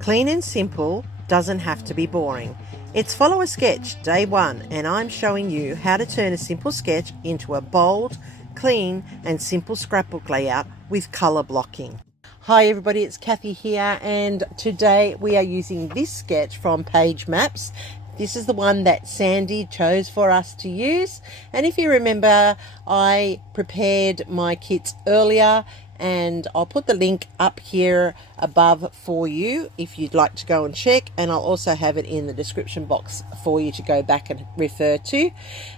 Clean and simple doesn't have to be boring. It's Follow a Sketch Day 1, and I'm showing you how to turn a simple sketch into a bold, clean and simple scrapbook layout with colour blocking. Hi everybody, it's Kathy here, and today we are using this sketch from Page Maps. This is the one that Sandy chose for us to use, and if you remember, I prepared my kits earlier, and I'll put the link up here above for you if you'd like to go and check, and I'll also have it in the description box for you to go back and refer to.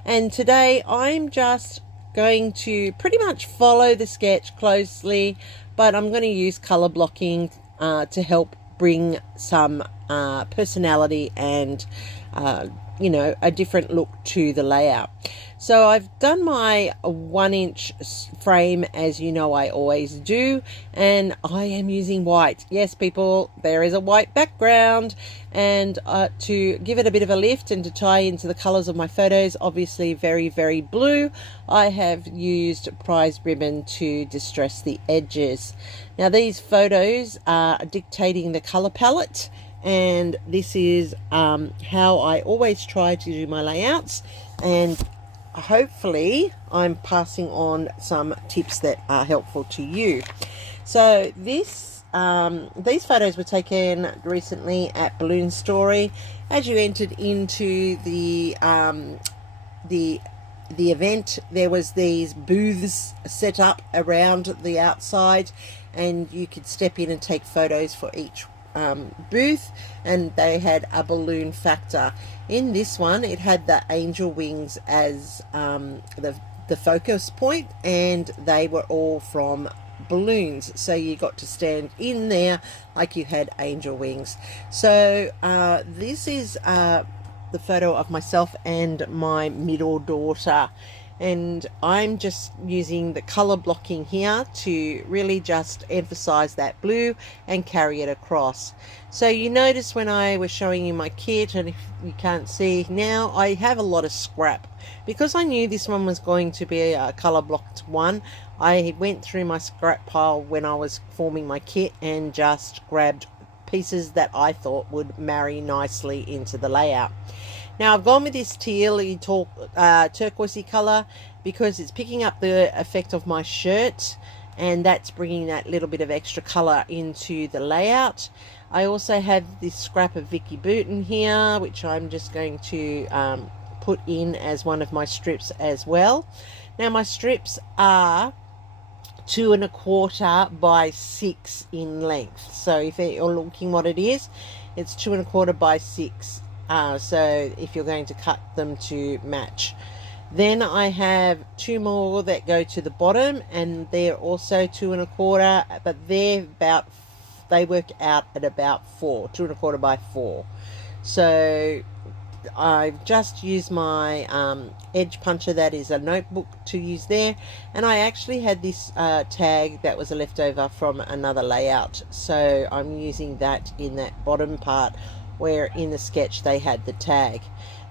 And today I'm just going to pretty much follow the sketch closely, but I'm going to use color blocking to help bring some personality and you know, a different look to the layout. So I've done my 1-inch frame, as you know I always do, and I am using white. Yes people, there is a white background, and to give it a bit of a lift and to tie into the colors of my photos, obviously very blue, I have used prize ribbon to distress the edges. Now these photos are dictating the color palette, and this is how I always try to do my layouts, and hopefully I'm passing on some tips that are helpful to you. So these photos were taken recently at Balloon Story. As you entered into the event, there was these booths set up around the outside, and you could step in and take photos for each booth, and they had a balloon factor. In this one it had the angel wings as the focus point, and they were all from balloons, so you got to stand in there like you had angel wings. So this is the photo of myself and my middle daughter, and I'm just using the color blocking here to really just emphasize that blue and carry it across. So you notice when I was showing you my kit, and if you can't see now, I have a lot of scrap because I knew this one was going to be a color blocked one. I went through my scrap pile when I was forming my kit and just grabbed pieces that I thought would marry nicely into the layout. Now I've gone with this teal-y turquoisey color because it's picking up the effect of my shirt, and that's bringing that little bit of extra color into the layout. I also have this scrap of Vicky Bouton here, which I'm just going to put in as one of my strips as well. Now my strips are 2 1/4 by 6 in length. So if you're looking what it is, it's 2 1/4 by 6. So if you're going to cut them to match. Then I have 2 more that go to the bottom, and they're also 2 1/4, but they work out at about 4, 2 1/4 by 4. So I've just used my edge puncher, that is a notebook, to use there, and I actually had this tag that was a leftover from another layout, so I'm using that in that bottom part where in the sketch they had the tag.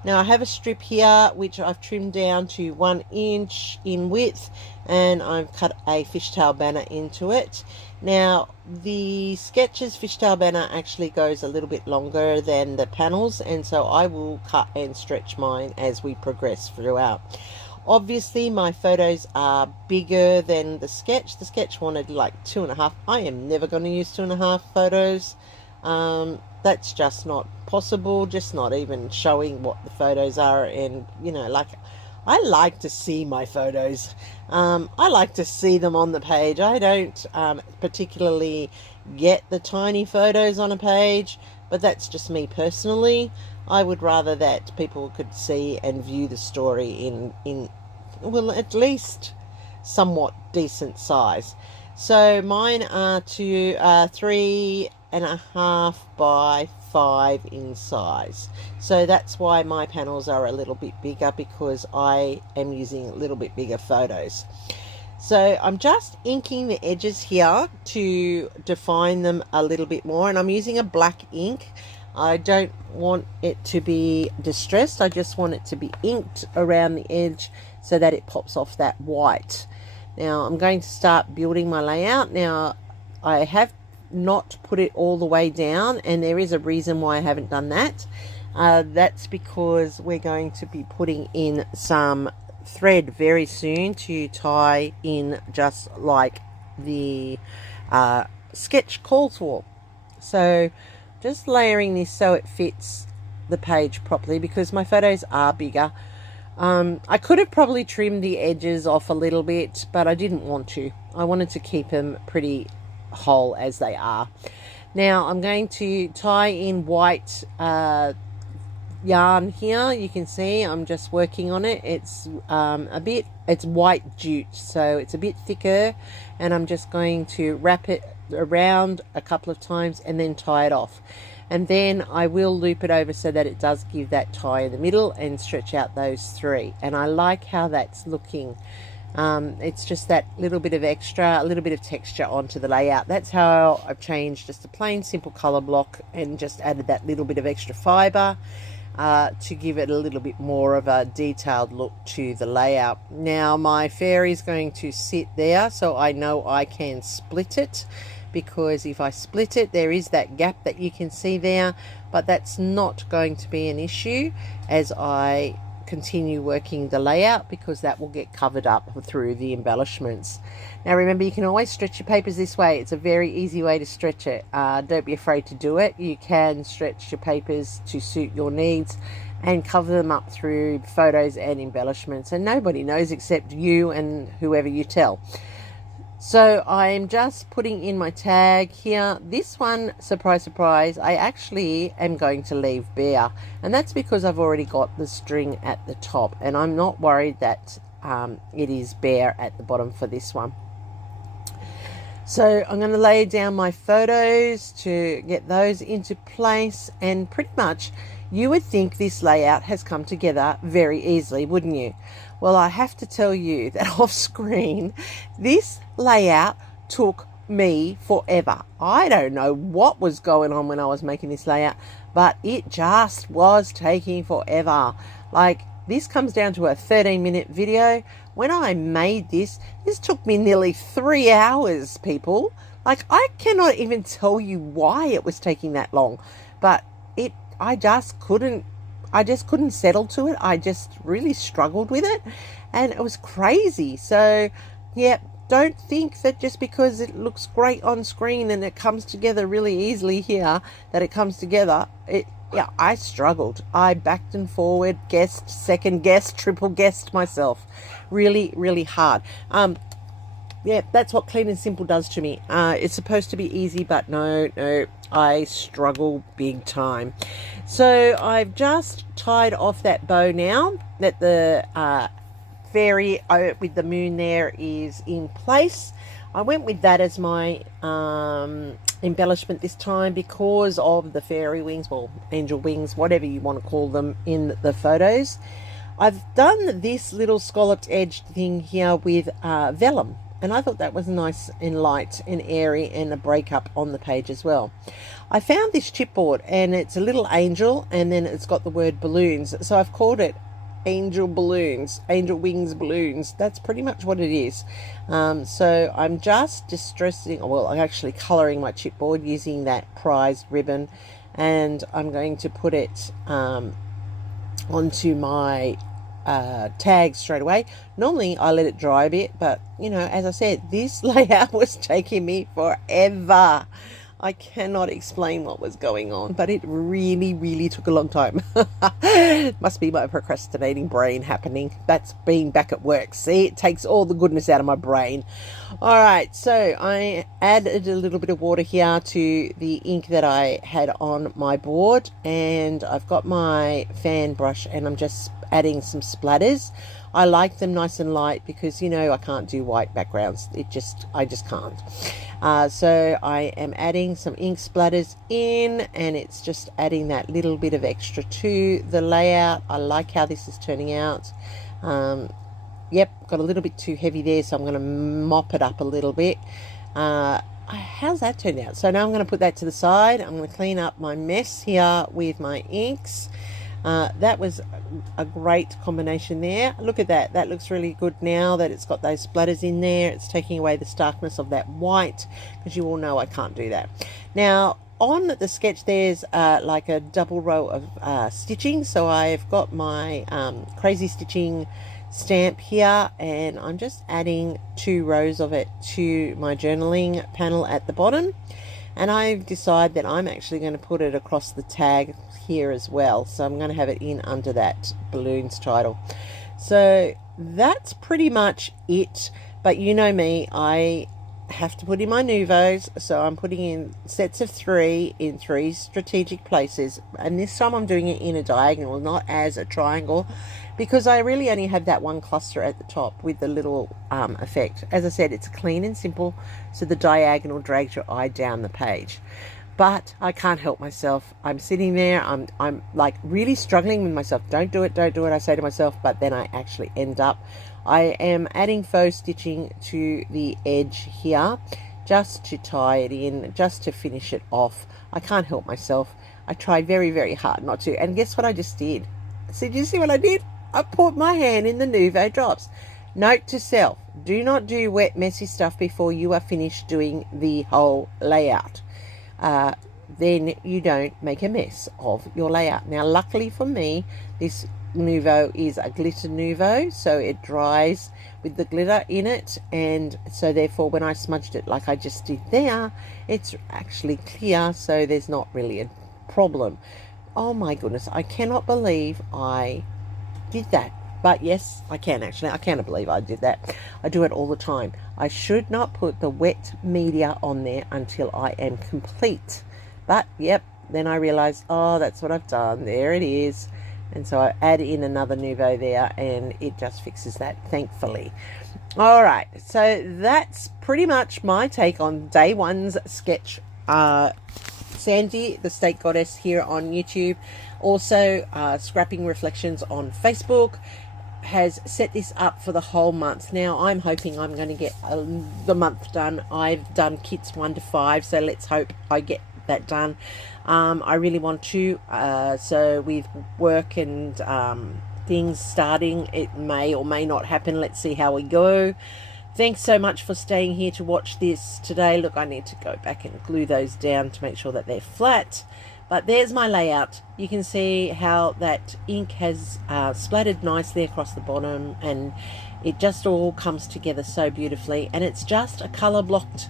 Now I have a strip here which I've trimmed down to 1 inch in width, and I've cut a fishtail banner into it. Now the sketch's fishtail banner actually goes a little bit longer than the panels, and so I will cut and stretch mine as we progress throughout. Obviously my photos are bigger than the sketch. The sketch wanted like 2.5. I am never going to use 2.5 photos. That's just not possible, just not even showing what the photos are. And you know, like, I like to see my photos. I like to see them on the page. I don't particularly get the tiny photos on a page, but that's just me personally. I would rather that people could see and view the story in well, at least somewhat decent size. So mine are 3 1/2 by 5 in size. So that's why my panels are a little bit bigger, because I am using a little bit bigger photos. So I'm just inking the edges here to define them a little bit more, and I'm using a black ink. I don't want it to be distressed, I just want it to be inked around the edge so that it pops off that white. Now I'm going to start building my layout. Now I have not put it all the way down, and there is a reason why I haven't done that. That's because we're going to be putting in some thread very soon to tie in, just like the sketch calls for. So just layering this so it fits the page properly, because my photos are bigger. I could have probably trimmed the edges off a little bit, but I didn't want to. I wanted to keep them pretty whole as they are. Now I'm going to tie in white yarn here. You can see I'm just working on it. It's it's white jute, so it's a bit thicker, and I'm just going to wrap it around a couple of times and then tie it off, and then I will loop it over so that it does give that tie in the middle and stretch out those three. And I like how that's looking. It's just that little bit of extra, a little bit of texture onto the layout. That's how I've changed just a plain simple color block and just added that little bit of extra fiber to give it a little bit more of a detailed look to the layout. Now my fairy is going to sit there, so I know I can split it, because if I split it, there is that gap that you can see there, but that's not going to be an issue as I continue working the layout, because that will get covered up through the embellishments. Now remember, you can always stretch your papers this way. It's a very easy way to stretch it. Don't be afraid to do it. You can stretch your papers to suit your needs and cover them up through photos and embellishments, and nobody knows except you and whoever you tell. So I'm just putting in my tag here. This one, surprise, surprise, I actually am going to leave bare. And that's because I've already got the string at the top. And I'm not worried that it is bare at the bottom for this one. So I'm going to lay down my photos to get those into place. And pretty much you would think this layout has come together very easily, wouldn't you? Well, I have to tell you that off screen, this layout took me forever. I don't know what was going on when I was making this layout, but it just was taking forever. Like, this comes down to a 13-minute video. When I made this took me nearly 3 hours, people. Like, I cannot even tell you why it was taking that long, but I just couldn't settle to it. I just really struggled with it, and it was crazy. So yeah, don't think that just because it looks great on screen and it comes together really easily here, that it comes together. Yeah, I struggled. I backed and forward, guessed, second guessed, triple guessed myself. Really, really hard. Yeah, that's what Clean and Simple does to me. It's supposed to be easy, but no, I struggle big time. So I've just tied off that bow now that the fairy with the moon there is in place. I went with that as my embellishment this time because of the fairy wings, well, angel wings, whatever you want to call them in the photos. I've done this little scalloped edge thing here with vellum. And I thought that was nice and light and airy, and a breakup on the page as well. I found this chipboard, and it's a little angel, and then it's got the word balloons. So I've called it angel balloons, angel wings balloons. That's pretty much what it is. So I'm just distressing, well, I'm actually colouring my chipboard using that prized ribbon, and I'm going to put it onto my tag straight away. Normally I let it dry a bit, but you know, as I said, this layout was taking me forever. I cannot explain what was going on, but it really took a long time. Must be my procrastinating brain happening. That's being back at work. See, it takes all the goodness out of my brain. All right, so I added a little bit of water here to the ink that I had on my board, and I've got my fan brush, and I'm just adding some splatters. I like them nice and light because, you know, I can't do white backgrounds. I just can't. So I am adding some ink splatters in, and it's just adding that little bit of extra to the layout. I like how this is turning out. Yep, got a little bit too heavy there, so I'm going to mop it up a little bit. How's that turned out? So now I'm going to put that to the side. I'm going to clean up my mess here with my inks. That was a great combination there. Look at that. That looks really good now that it's got those splatters in there. It's taking away the starkness of that white, because you all know I can't do that. Now, on the sketch, there's like a double row of stitching. So I've got my crazy stitching stamp here, and I'm just adding 2 rows of it to my journaling panel at the bottom. And I've decided that I'm actually going to put it across the tag here as well. So I'm going to have it in under that balloons title. So that's pretty much it. But you know me, I have to put in my nouveaux, so I'm putting in sets of 3 in 3 strategic places, and this time I'm doing it in a diagonal, not as a triangle, because I really only have that one cluster at the top with the little effect. As I said, it's clean and simple, so the diagonal drags your eye down the page. But I can't help myself. I'm sitting there, I'm like really struggling with myself. Don't do it, I say to myself, but then I actually end up. I am adding faux stitching to the edge here, just to tie it in, just to finish it off. I can't help myself. I tried very, very hard not to. And guess what I just did? So did you see what I did? I put my hand in the nouveau drops. Note to self, do not do wet, messy stuff before you are finished doing the whole layout. Then you don't make a mess of your layout. Now, luckily for me, this nouveau is a glitter nouveau, so it dries with the glitter in it, and so therefore when I smudged it like I just did there, it's actually clear, so there's not really a problem. Oh my goodness, I cannot believe I did that. But yes, I can actually. I cannot believe I did that. I do it all the time. I should not put the wet media on there until I am complete. But yep, then I realized, oh, that's what I've done. There it is. And so I add in another nouveau there, and it just fixes that, thankfully. All right, so that's pretty much my take on day 1's sketch. Sandy, the State Goddess, here on YouTube. Also, Scrapping Reflections on Facebook has set this up for the whole month. Now, I'm hoping I'm going to get the month done. I've done kits 1 to 5, so let's hope I get that done. I really want to, so with work and things starting, it may or may not happen. Let's see how we go. Thanks so much for staying here to watch this today. Look, I need to go back and glue those down to make sure that they're flat. But there's my layout. You can see how that ink has splattered nicely across the bottom, and it just all comes together so beautifully. And it's just a color blocked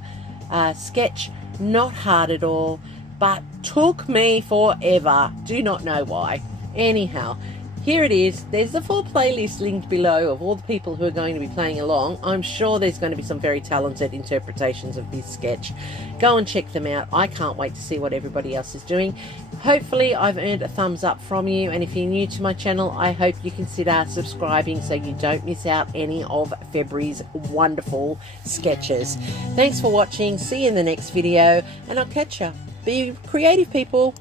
sketch, not hard at all, but took me forever. Do not know why. Anyhow, here it is. There's the full playlist linked below of all the people who are going to be playing along. I'm sure there's going to be some very talented interpretations of this sketch. Go and check them out. I can't wait to see what everybody else is doing. Hopefully I've earned a thumbs up from you, and if you're new to my channel, I hope you consider subscribing so you don't miss out any of February's wonderful sketches. Thanks for watching. See you in the next video, and I'll catch you. Be creative, people.